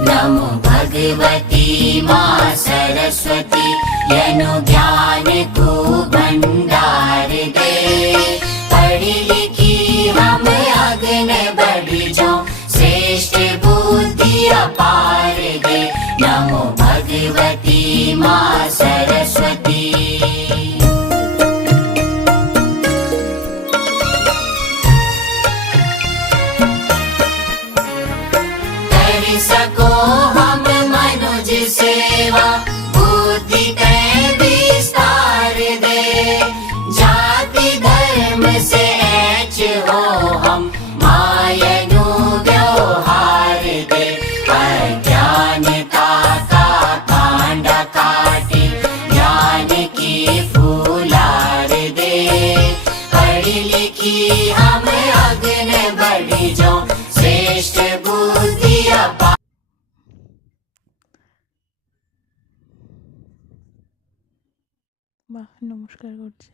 नमो भगवती माँ सरस्वती यनु ज्ञान को भंडार दे। पढ़ी लिखी हम आगे बढ़ जाओ, श्रेष्ठ बुद्धि अपार दे। नमो भगवती माँ सरस्वती। सको हम मनुज सेवा, बुद्धि के विस्तार दे। जाति धर्म से ऐच हो हम, मायनु व्यवहार दे। अज्ञानता का कांडा काटे, ज्ञान की फूलार दे। पढ़ी लिखी हम आगे बढ़ जाओ, श्रेष्ठ बुद्धि বাহ, নমস্কার করছি।